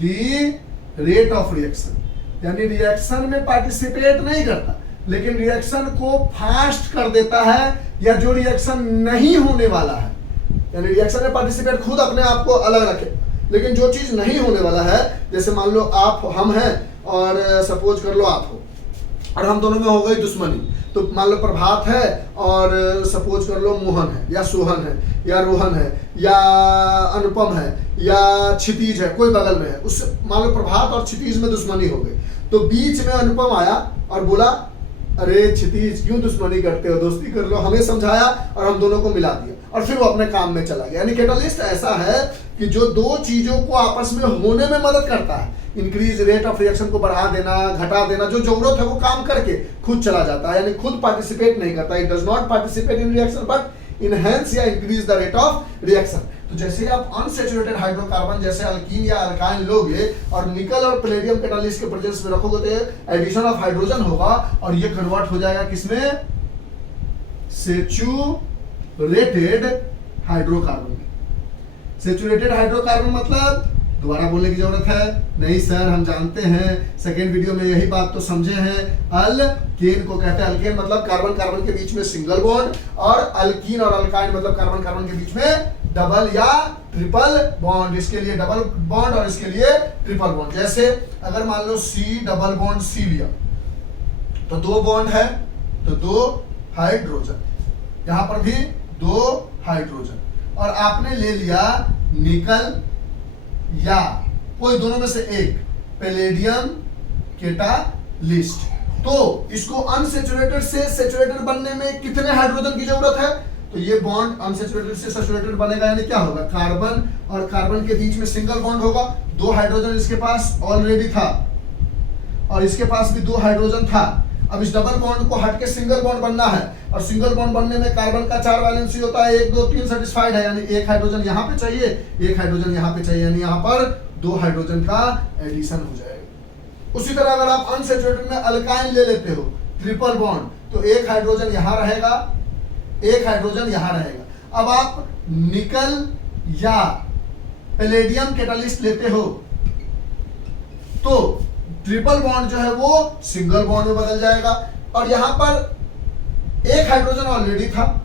the rate of reaction. यानी रिएक्शन में पार्टिसिपेट नहीं करता, लेकिन रिएक्शन को फास्ट कर देता है, या जो रिएक्शन नहीं होने वाला है, यानी रिएक्शन में पार्टिसिपेट खुद अपने आप को अलग रखे, लेकिन जो चीज नहीं होने वाला है, जैसे मान लो आप हम हैं और सपोज कर लो आप हो, और हम दोनों में हो गई दुश्मनी, तो मान लो प्रभात है और सपोज कर लो मोहन है या सोहन है या रोहन है या अनुपम है या क्षितिज है, कोई बगल में है, उससे मान लो प्रभात और क्षितिज में दुश्मनी हो गई, तो बीच में अनुपम आया और बोला अरे क्षितिज क्यों दुश्मनी करते हो, दोस्ती कर लो, हमें समझाया और हम दोनों को मिला दिया, और फिर वो अपने काम में चला गया। यानी कैटलिस्ट ऐसा है कि जो दो चीजों को आपस में होने में मदद करता है, इंक्रीज रेट ऑफ रिएक्शन को बढ़ा देना, घटा देना, जो जरूरत है वो काम करके खुद चला जाता है, यानी खुद पार्टिसिपेट नहीं करता, it does not participate in reaction but enhance या increase the rate of reaction. तो जैसे ही आप अनसैचुरेटेड हाइड्रोकार्बन जैसे अल्कीन या अल्काइन लोगे और निकल और पैलेडियम कैटालिस्ट के प्रेजेंस में रखोगे तो एडिशन ऑफ हाइड्रोजन होगा और ये कन्वर्ट हो जाएगा किसमें, सैचुरेटेड हाइड्रोकार्बन में। सैचुरेटेड हाइड्रोकार्बन मतलब दोबारा बोलने की जरूरत है नहीं सर, हम जानते हैं, सेकेंड वीडियो में यही बात तो समझे हैं। अल्केन को कहते हैं, अल्केन मतलब कार्बन कार्बन के बीच में सिंगल बॉन्ड, और अल्कीन और अल्काइन मतलब कार्बन कार्बन के बीच में डबल या ट्रिपल बॉन्ड, इसके लिए डबल बॉन्ड और इसके लिए ट्रिपल बॉन्ड। जैसे अगर मान लो सी डबल बॉन्ड सी लिया तो दो बॉन्ड है तो दो हाइड्रोजन, यहां पर भी दो हाइड्रोजन, और आपने ले लिया निकल या कोई दोनों में से एक पैलेडियम कैटालिस्ट, तो इसको अनसैचुरेटेड से सैचुरेटेड बनने में कितने हाइड्रोजन की जरूरत है, तो ये बॉन्ड अनसैचुरेटेड से सैचुरेटेड बनेगा, यानी क्या होगा, कार्बन और कार्बन के बीच में सिंगल बॉन्ड होगा, दो हाइड्रोजन इसके पास ऑलरेडी था और इसके पास भी दो हाइड्रोजन था। अब इस डबल बॉन्ड को हट के सिंगल बॉन्ड बनना है, और सिंगल बॉन्ड बनने में कार्बन का 4 वैलेंसी होता है, 1 2 3 सेटिस्फाइड है, यानी एक हाइड्रोजन यहाँ पे चाहिए, एक हाइड्रोजन यहाँ पे चाहिए, यानी यहाँ पर दो हाइड्रोजन का एडिशन हो जाएगा। उसी तरह अगर आप अनसैचुरेटेड में अल्काइन ले लेते हो ट्रिपल बॉन्ड, तो एक हाइड्रोजन यहाँ रहेगा, एक हाइड्रोजन यहाँ रहेगा। अब आप निकल या पैलेडियम कैटालिस्ट लेते हो तो ट्रिपल बॉन्ड जो है वो सिंगल बॉन्ड में बदल जाएगा, और यहां पर एक हाइड्रोजन ऑलरेडी था,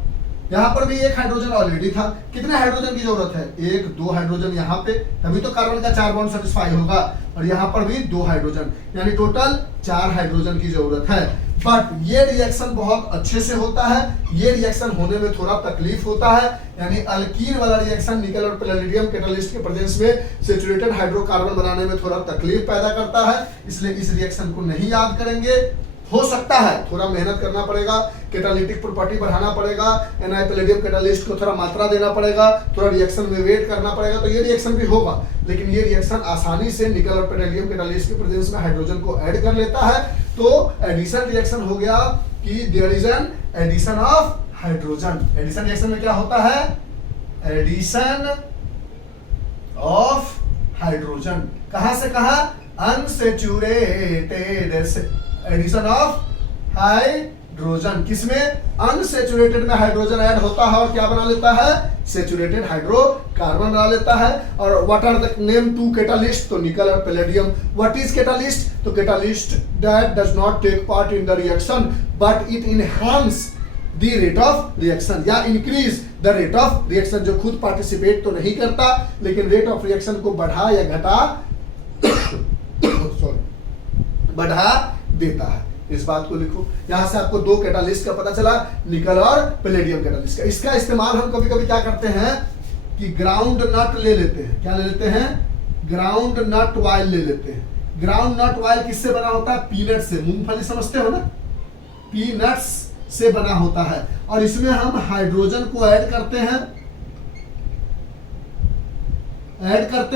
यहां पर भी एक हाइड्रोजन ऑलरेडी था, कितने हाइड्रोजन की जरूरत है, एक दो हाइड्रोजन यहां पे, तभी तो कार्बन का 4 बॉन्ड सेटिस्फाई होगा, और यहां पर भी 2 हाइड्रोजन, यानी टोटल 4 हाइड्रोजन की जरूरत है। बट ये रिएक्शन बहुत अच्छे से होता है, ये रिएक्शन होने में थोड़ा तकलीफ होता है, यानी अल्कीन वाला रिएक्शन निकल और पैलेडियम कैटालिस्ट के प्रेजेंस में सैचुरेटेड हाइड्रोकार्बन बनाने में थोड़ा तकलीफ पैदा करता है, इसलिए इस रिएक्शन को नहीं याद करेंगे। हो सकता है थोड़ा मेहनत करना पड़ेगा, कैटालिटिक प्रॉपर्टी बढ़ाना पड़ेगा, एनआई पैलेडियम कैटालिस्ट को थोड़ा मात्रा देना पड़ेगा, थोड़ा रिएक्शन में वेट करना पड़ेगा, तो ये रिएक्शन भी होगा, लेकिन ये रिएक्शन आसानी से निकल और पैलेडियम कैटालिस्ट के प्रेजेंस में हाइड्रोजन को ऐड कर लेता है। तो एडिशन रिएक्शन हो गया कि there is an addition of hydrogen. Addition reaction में क्या होता है, एडिशन ऑफ हाइड्रोजन, कहां से कहा, अनसैचुरेटेड से एडिशन ऑफ हाइड्रोजन, किसमें, अनसैचुरेटेड में हाइड्रोजन ऐड होता है और क्या बना लेता है, सैचुरेटेड हाइड्रोकार्बन बना लेता है। और what are the name two catalyst, तो निकल और पैलेडियम। व्हाट इज कैटालिस्ट, तो catalyst that does not take part in the reaction but it enhance the rate of reaction या increase the rate of reaction, जो खुद participate तो नहीं करता लेकिन रेट ऑफ रिएक्शन को बढ़ा या घटा बढ़ा देता है। इस बात को लिखो, यहां से आपको दो कैटालिस्ट का पता चला, निकल और पैलेडियम कैटालिस्ट का। इसका इस्तेमाल हम कभी कभी क्या करते हैं कि ग्राउंड नट ले लेते हैं, क्या ले लेते हैं, ग्राउंड नट ऑयल ले लेते हैं। ग्राउंड नट ऑयल किससे बना होता है, पीनट से, मूंगफली समझते हो ना, पीनट्स से बना होता है, और इसमें हम हाइड्रोजन को ऐड करते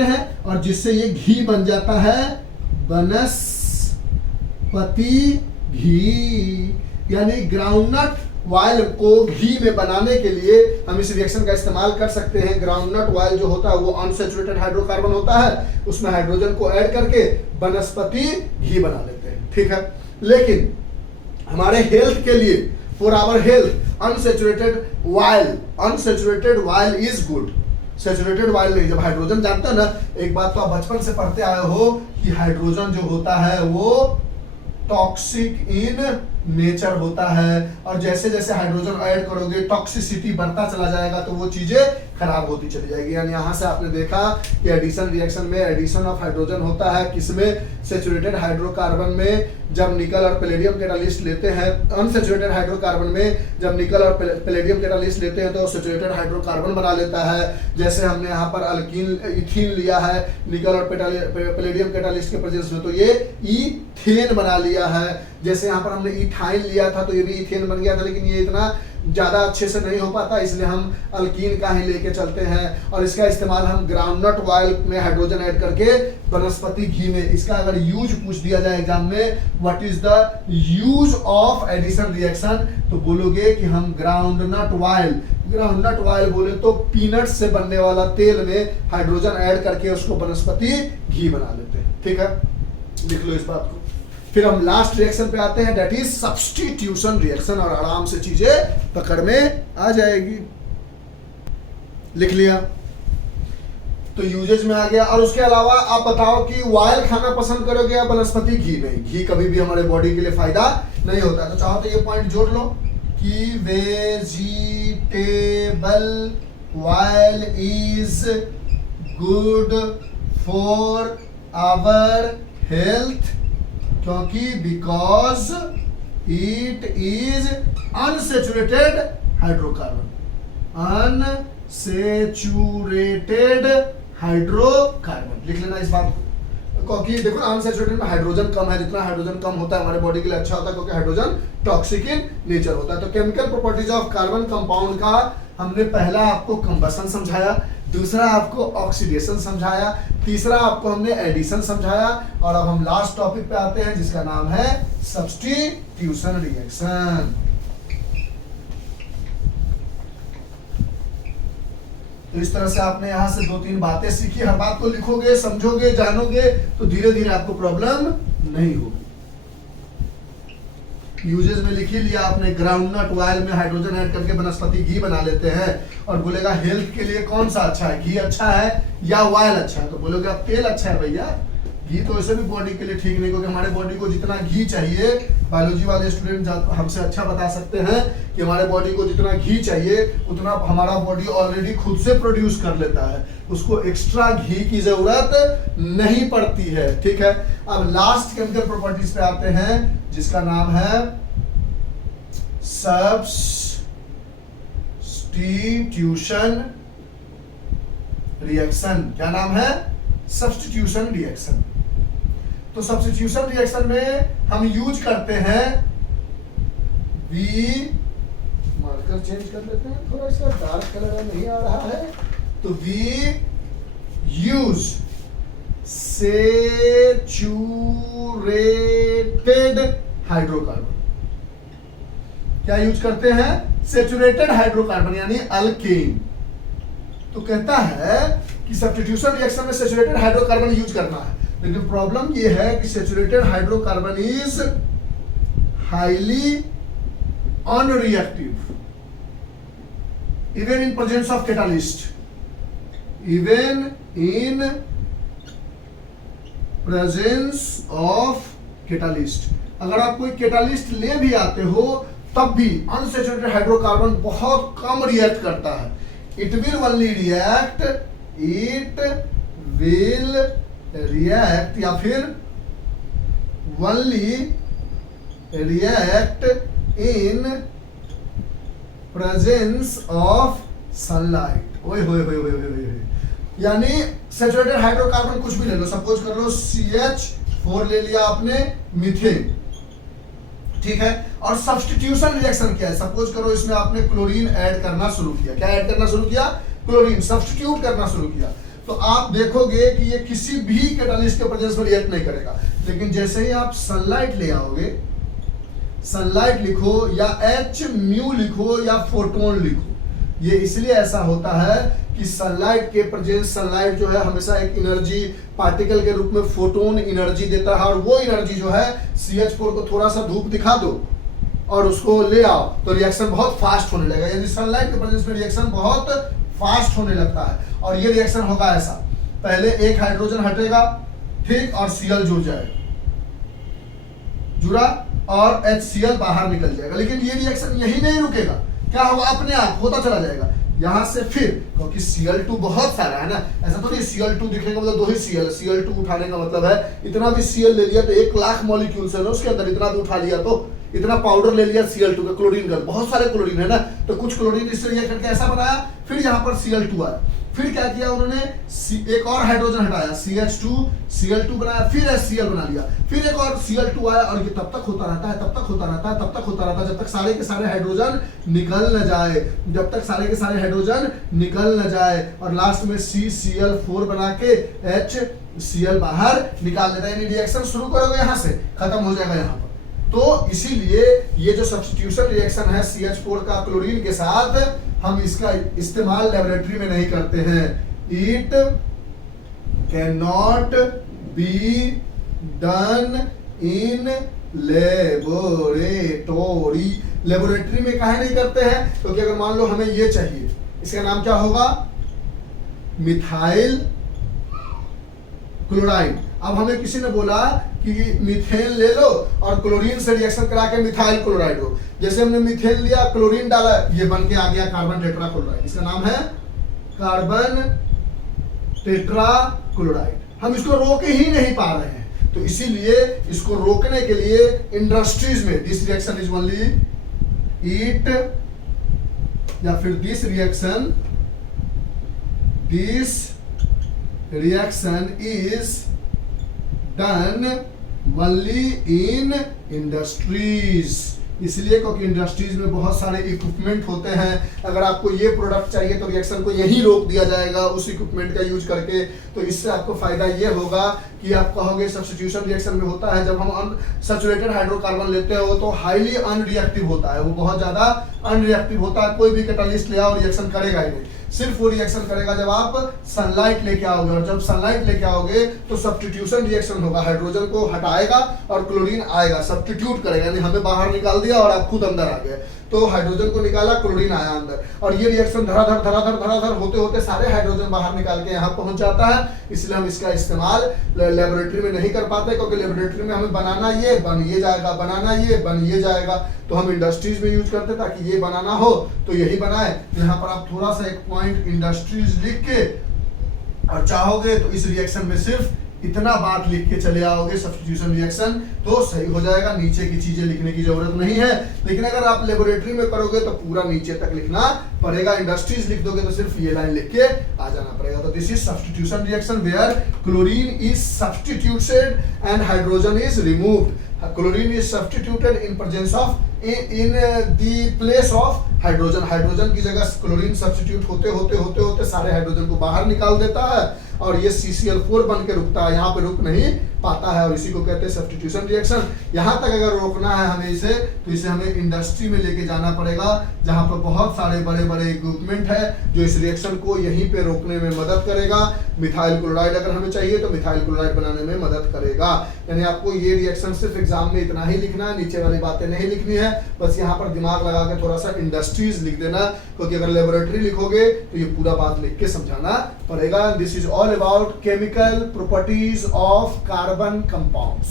हैं और जिससे ये घी बन जाता है, वनस्पति घी। यानी ग्राउंडनट ऑयल को घी में बनाने के लिए हम इस रिएक्शन का इस्तेमाल कर सकते हैं। ग्राउंडनट ऑयल जो होता है वो अनसैचुरेटेड हाइड्रोकार्बन होता है, उसमें हाइड्रोजन को ऐड करके वनस्पति घी बना लेते हैं, ठीक है। लेकिन हमारे हेल्थ के लिए, for our health, unsaturated oil is good. Saturated oil नहीं। जब हाइड्रोजन, जानते हो ना, एक बात तो आप बचपन से पढ़ते आए हो कि हाइड्रोजन जो होता है वो टॉक्सिक इन नेचर होता है, और जैसे जैसे हाइड्रोजन ऐड करोगे टॉक्सिसिटी बढ़ता चला जाएगा, तो वो चीजें खराब होती चली जाएगी। यानी यहाँ से आपने देखा कि एडिशन रिएक्शन में एडिशन ऑफ हाइड्रोजन होता है, किसमें, सैचुरेटेड हाइड्रोकार्बन में। जब निकल और पैलेडियम कैटालिस्ट लेते हैं, अनसैचुरेटेड हाइड्रोकार्बन में जब निकल और पैलेडियम कैटालिस्ट लेते हैं तो सैचुरेटेड हाइड्रोकार्बन बना लेता है। जैसे हमने यहाँ पर अल्कीन इथीन लिया है निकल और पैलेडियम कैटालिस्ट के प्रेजेंस में, तो ये ईथेन बना लिया है। जैसे यहाँ पर हमने इथाइन लिया था तो ये भी इथेन बन गया था, लेकिन ये इतना ज्यादा अच्छे से नहीं हो पाता, इसलिए हम अल्कीन का ही लेके चलते हैं। और इसका इस्तेमाल हम ग्राउंडनट ऑयल में हाइड्रोजन ऐड करके वनस्पति घी में, इसका अगर यूज पूछ दिया जाए एग्जाम में, what is the use of addition reaction, तो बोलोगे कि हम ग्राउंडनट ऑयल बोले तो पीनट से बनने वाला तेल में हाइड्रोजन ऐड करके उसको वनस्पति घी बना लेते हैं। ठीक है, लिख लो इस बात को। फिर हम लास्ट रिएक्शन पे आते हैं, दैट इज सब्स्टिट्यूशन रिएक्शन, और आराम से चीजें पकड़ में आ जाएगी। लिख लिया तो यूजेज में आ गया। और उसके अलावा आप बताओ कि ऑयल खाना पसंद करोगे या वनस्पति घी? नहीं, घी कभी भी हमारे बॉडी के लिए फायदा नहीं होता। तो चाहो तो ये पॉइंट जोड़ लो कि vegetable oil is good for our health, क्योंकि because it is unsaturated hydrocarbon, unsaturated hydrocarbon. लिख लेना इस बात को, क्योंकि देखो अनसैचुरेटेड में हाइड्रोजन कम है, जितना हाइड्रोजन कम होता है हमारे बॉडी के लिए अच्छा होता है, क्योंकि हाइड्रोजन टॉक्सिक इन नेचर होता है। तो chemical properties of carbon compound का हमने पहला आपको कंबशन समझाया, दूसरा आपको ऑक्सीडेशन समझाया, तीसरा आपको हमने एडिशन समझाया, और अब हम लास्ट टॉपिक पे आते हैं जिसका नाम है सब्स्टिट्यूशन रिएक्शन। तो इस तरह से आपने यहां से 2-3 बातें सीखी। हर बात को लिखोगे, समझोगे, जानोगे तो धीरे धीरे आपको प्रॉब्लम नहीं होगी। यूजेस में लिख ही लिया आपने, ग्राउंडनट ऑयल में हाइड्रोजन ऐड करके वनस्पति घी बना लेते हैं, और बोलेगा हेल्थ के लिए कौन सा अच्छा है, घी अच्छा है या ऑयल अच्छा है? तो बोलोगे अब तेल अच्छा है भैया, घी तो ऐसे भी बॉडी के लिए ठीक नहीं, क्योंकि हमारे बॉडी को जितना घी चाहिए, बायोलॉजी वाले स्टूडेंट हमसे अच्छा बता सकते हैं कि हमारे बॉडी को जितना घी चाहिए उतना हमारा बॉडी ऑलरेडी खुद से प्रोड्यूस कर लेता है, उसको एक्स्ट्रा घी की जरूरत नहीं पड़ती है। ठीक है, अब लास्ट केमिकल प्रॉपर्टीज पे आते हैं जिसका नाम है सब्स्टिट्यूशन रिएक्शन। क्या नाम है? Substitution reaction. तो सब्स्टिट्यूशन रिएक्शन में हम यूज करते हैं, मार्कर चेंज कर लेते हैं, थोड़ा सा डार्क कलर नहीं आ रहा है, तो वी यूज सैचुरेटेड हाइड्रोकार्बन। क्या यूज करते हैं? सैचुरेटेड हाइड्रोकार्बन यानी अल्केन। तो कहता है कि सब्स्टिट्यूशन रिएक्शन में सैचुरेटेड हाइड्रोकार्बन यूज करना है, लेकिन प्रॉब्लम ये है कि saturated hydrocarbon is highly unreactive even in presence of catalyst, even in presence of catalyst. अगर आप कोई कैटालिस्ट ले भी आते हो तब भी अनसैचुरेटेड हाइड्रोकार्बन बहुत कम रिएक्ट करता है। It will only react, it will react या फिर only react in presence of sunlight. ओए होए होए होए होए, यानी सैचुरेटेड हाइड्रोकार्बन कुछ भी ले लो, सपोज कर लो CH4 ले लिया आपने, मीथेन, ठीक है। और सब्स्टिट्यूशन रिएक्शन क्या है? सपोज करो इसमें आपने क्लोरीन ऐड करना शुरू किया। क्या ऐड करना शुरू किया? क्लोरीन, सब्स्टिट्यूट करना शुरू किया। तो आप देखोगे कि ये किसी भी कैटालिस्ट के प्रेजेंस में रिएक्ट नहीं करेगा, लेकिन जैसे ही आप सनलाइट ले आओगे, सनलाइट लिखो या H-म्यू लिखो या फोटोन लिखो, ये इसलिए ऐसा होता है कि सनलाइट के प्रेजेंस, सनलाइट जो है हमेशा एक एनर्जी पार्टिकल के रूप में फोटोन एनर्जी देता है, और वो एनर्जी जो है CH4 को थोड़ा सा धूप दिखा दो और उसको ले आओ तो रिएक्शन बहुत फास्ट होने लगेगा। यानी सनलाइट के प्रेजेंस में रिएक्शन बहुत फास्ट होने लगता है। और ये रिएक्शन होगा ऐसा, पहले एक हाइड्रोजन हटेगा, ठीक, और Cl जुड़ जाएगा, जुड़ा, और HCl बाहर निकल जाएगा। लेकिन ये रिएक्शन यही नहीं रुकेगा, क्या होगा, अपने आप होता चला जाएगा यहां से फिर, क्योंकि Cl2 बहुत सारा है ना, ऐसा तो नहीं Cl2 दिखने का मतलब 2 ही Cl2 उठाने का मतलब है इतना भी Cl ले लिया तो 1 लाख मॉलिक्यूल्स है ना उसके अंदर, इतना भी उठा लिया तो इतना पाउडर ले लिया Cl2 का, क्लोरीन का, बहुत सारे क्लोरीन है ना, तो कुछ क्लोरीन इससे रिएक्ट करके ऐसा बनाया, फिर यहाँ पर Cl2 आया, फिर क्या किया उन्होंने, एक और हाइड्रोजन हटाया, CH2 Cl2 बनाया, फिर HCl बना लिया, फिर एक और Cl2 आया, और ये तब तक होता रहता है, तब तक होता रहता है, तब तक होता रहता है, जब तक सारे के सारे हाइड्रोजन निकल न जाए, जब तक सारे के सारे हाइड्रोजन निकल न जाए, और लास्ट में CCl4 बना के HCl बाहर निकाल लेता है। यानी रिएक्शन शुरू करोगे यहाँ से, खत्म हो जाएगा यहाँ पर। तो इसीलिए ये जो सब्स्टिट्यूशन रिएक्शन है CH4 का क्लोरीन के साथ, हम इसका इस्तेमाल लेबोरेटरी में नहीं करते हैं। It can not be done in laboratory. Laboratory में काहे नहीं करते हैं, क्योंकि अगर मान लो हमें ये चाहिए, इसका नाम क्या होगा, मिथाइल क्लोराइड। अब हमें किसी ने बोला कि मीथेन ले लो और क्लोरीन से रिएक्शन करा के मिथाइल क्लोराइड हो। जैसे हमने मीथेन लिया, क्लोरीन डाला, ये बन के आ गया कार्बन टेट्रा क्लोराइड, इसका नाम है कार्बन टेट्रा क्लोराइड। हम इसको रोक ही नहीं पा रहे हैं, तो इसीलिए इसको रोकने के लिए इंडस्ट्रीज में दिस रिएक्शन इज ओनली ईट, या फिर this reaction is done only in industries. इसलिए क्योंकि इंडस्ट्रीज में बहुत सारे इक्विपमेंट होते हैं, अगर आपको ये प्रोडक्ट चाहिए तो रिएक्शन को यहीं रोक दिया जाएगा उस इक्विपमेंट का यूज करके। तो इससे आपको फायदा ये होगा कि आप कहोगे सब्स्टिट्यूशन रिएक्शन में होता है, जब हम अनसैचुरेटेड हाइड्रोकार्बन लेते हो तो हाईली अनरिएक्टिव होता है, वो बहुत ज्यादा अनरिएक्टिव होता है, कोई भी कैटालिस्ट ले आओ रिएक्शन करेगा ही नहीं। सिर्फ वो रिएक्शन करेगा जब आप सनलाइट लेके आओगे, और जब सनलाइट लेके आओगे तो सब्स्टिट्यूशन रिएक्शन होगा, हाइड्रोजन को हटाएगा और क्लोरीन आएगा, सब्स्टिट्यूट करेगा, यानी हमें बाहर निकाल दिया और आप खुद अंदर आ गए, तो हाइड्रोजन को निकाला, क्लोरीन आया अंदर, और ये रिएक्शन धराधर होते होते सारे हाइड्रोजन बाहर निकाल के यहाँ पहुंच जाता है। इसलिए हम इसका इस्तेमाल लेबोरेटरी में नहीं कर पाते, क्योंकि लेबोरेटरी में हमें बनाना ये बन ये जाएगा, बनाना ये बन ये जाएगा, तो हम इंडस्ट्रीज में यूज करते ताकि ये बनाना हो तो यही बनाए। यहाँ पर आप थोड़ा सा एक पॉइंट इंडस्ट्रीज लिख के, और चाहोगे तो इस रिएक्शन में सिर्फ इतना बात लिख के चले आओगे सब्स्टिट्यूशन रिएक्शन, तो सही हो जाएगा, नीचे की चीजें लिखने की जरूरत नहीं है। लेकिन अगर आप लेबोरेटरी में करोगे तो पूरा नीचे तक लिखना पड़ेगा, इंडस्ट्रीज लिख दोगे तो सिर्फ ये लाइन लिख के आ जाना पड़ेगा। तो this is substitution reaction where chlorine is substituted and hydrogen is removed. Chlorine is substituted in presence of in the place of hydrogen. Hydrogen की जगह क्लोरीन सब्स्टिट्यूट होते सारे हाइड्रोजन को बाहर निकाल देता है, और ये CCl4 बन के रुकता है, यहाँ पे रुक नहीं पाता है, और इसी को कहते हैं सब्स्टिट्यूशन रिएक्शन। यहाँ तक अगर रोकना है हमें इसे, तो इसे हमें इंडस्ट्री में लेके जाना पड़ेगा, जहाँ पर बहुत सारे बड़े बड़े इक्विपमेंट है जो इस रिएक्शन को यहीं पे रोकने में मदद करेगा। मिथाइल क्लोराइड अगर हमें चाहिए तो मिथाइल क्लोराइड बनाने में मदद करेगा। यानी आपको ये रिएक्शन सिर्फ एग्जाम में इतना ही लिखना है, नीचे वाली बातें नहीं लिखनी है, बस यहाँ पर दिमाग लगा के थोड़ा सा इंडस्ट्रीज लिख देना, क्योंकि अगर लेबोरेटरी लिखोगे तो ये पूरा बात लिख के समझाना पड़ेगा। This is all about chemical properties of carbon compounds.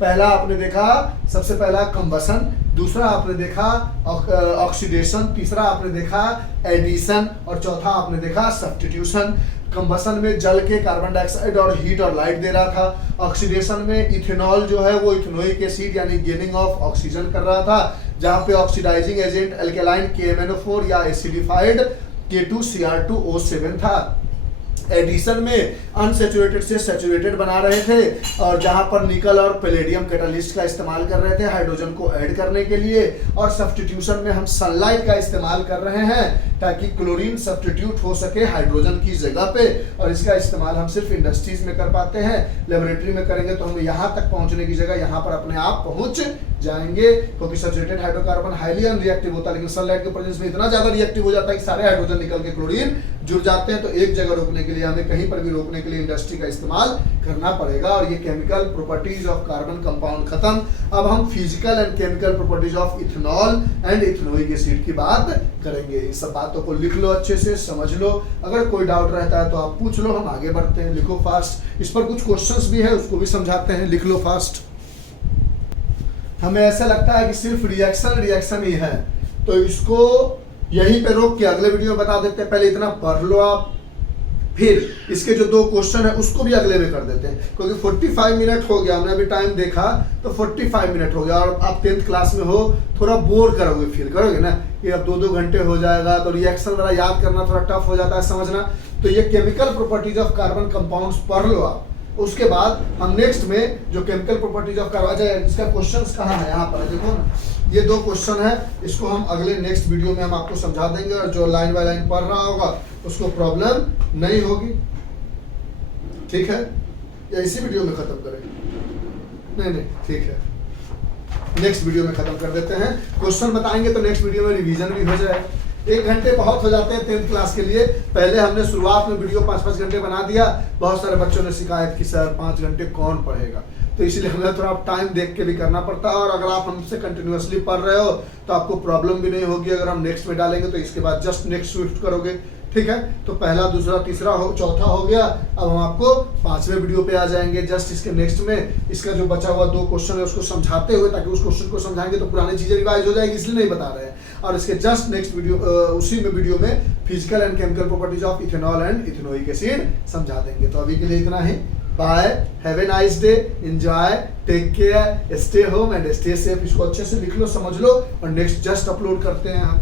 पहला आपने देखा, सबसे पहला कंबसन, दूसरा आपने देखा ऑक्सीडेशन, तीसरा आपने देखा एडिशन, और चौथा आपने देखा सब्स्टिट्यूशन। कंबसन में जल के कार्बन डाइऑक्साइड और हीट और लाइट दे रहा था। ऑक्सीडेशन में इथेनॉल जो है वो इथेनोइक एसिड यानी गेनिंग ऑफ ऑक्सीजन कर रहा था, जहां पे ऑक्सीडाइजिंग एजेंट अल्केलाइन KMnO4 या एसिडिफाइड K2Cr2O7 था। एडिशन में अनसैचुरेटेड से सैचुरेटेड बना रहे थे, और जहां पर निकल और पैलेडियम कैटालिस्ट का इस्तेमाल कर रहे थे हाइड्रोजन को ऐड करने के लिए। और सब्स्टिट्यूशन में हम सनलाइट का इस्तेमाल कर रहे हैं ताकि क्लोरीन सब्स्टिट्यूट हो सके हाइड्रोजन की जगह पे, और इसका इस्तेमाल हम सिर्फ इंडस्ट्रीज में कर पाते हैं। लेबोरेटरी में करेंगे तो हम यहाँ तक पहुंचने की जगह यहाँ पर अपने आप पहुंच जाएंगे, क्योंकि सैचुरेटेड हाइड्रोकार्बन हाईली अनरिएक्टिव होता है, लेकिन सनलाइट के प्रेजेंस में इतना ज्यादा रिएक्टिव हो जाता है कि सारे हाइड्रोजन निकल के क्लोरीन जुड़ जाते हैं तो एक जगह रोकने के लिए हमें कहीं पर भी रोकने के लिए इंडस्ट्री का इस्तेमाल करना पड़ेगा। और ये chemical properties of carbon compound खत्म। अब हम physical and chemical properties of ethanol and ethanoic acid की बात करेंगे। इन सब बातों को लिख लो, अच्छे से समझ लो। अगर कोई डाउट रहता है तो आप पूछ लो, हम आगे बढ़ते हैं। लिखो फास्ट। इस पर कुछ क्वेश्चंस भी है, उसको भी समझाते हैं। लिख लो फास्ट। हमें ऐसा लगता है कि सिर्फ रिएक्शन ही है, तो इसको यहीं पे रोक के अगले वीडियो में बता देते हैं। पहले इतना पढ़ लो आप, फिर इसके जो 2 क्वेश्चन है उसको भी अगले में कर देते हैं, क्योंकि 45 मिनट हो गया। हमने अभी टाइम देखा तो 45 मिनट हो गया, और आप 10th क्लास में हो, थोड़ा बोर करोगे, फील करोगे ना कि अब 2-2 घंटे हो जाएगा, तो रिएक्शन वाला याद करना थोड़ा टफ हो जाता है समझना। तो ये chemical properties of carbon compounds पढ़ लो आप। उसके बाद हम नेक्स्ट में जो केमिकल प्रॉपर्टीज ऑफ कार्बन, इसका क्वेश्चंस कहाँ है, यहाँ पर देखो ना, ये 2 क्वेश्चन है। इसको हम अगले नेक्स्ट वीडियो में हम आपको समझा देंगे, और जो लाइन बाय लाइन पढ़ रहा होगा उसको प्रॉब्लम नहीं होगी। ठीक है, या इसी वीडियो में खत्म करें? नहीं, ठीक है, नेक्स्ट वीडियो में खत्म कर देते हैं। क्वेश्चन बताएंगे तो नेक्स्ट वीडियो में रिवीजन भी हो जाए। 1 घंटे बहुत हो जाते हैं 10th क्लास के लिए। पहले हमने शुरुआत में वीडियो 5-5 घंटे बना दिया। बहुत सारे बच्चों ने शिकायत की, सर 5 घंटे कौन पढ़ेगा, तो इसलिए हमें थोड़ा टाइम देख के भी करना पड़ता है। और अगर आप हमसे कंटिन्यूअसली पढ़ रहे हो तो आपको प्रॉब्लम भी नहीं होगी। अगर हम नेक्स्ट में डालेंगे तो इसके बाद जस्ट नेक्स्ट स्विफ्ट करोगे। ठीक है, तो पहला, दूसरा, तीसरा चौथा हो गया। अब हम आपको 5वें वीडियो पे आ जाएंगे, जस्ट इसके नेक्स्ट में। इसका जो बचा हुआ 2 क्वेश्चन है उसको समझाते हुए, ताकि उस क्वेश्चन को समझाएंगे तो पुरानी चीजें रिवाइज हो जाएगी, इसलिए नहीं बता रहे हैं। और इसके जस्ट नेक्स्ट वीडियो, उसी में वीडियो में physical and chemical properties of ethanol and ethanoic acid समझा देंगे। तो अभी के लिए इतना ही। Bye, have a nice day, enjoy, take care, stay home and stay safe. इसको अच्छे से लिख लो, समझ लो, और नेक्स्ट जस्ट अपलोड करते हैं हम।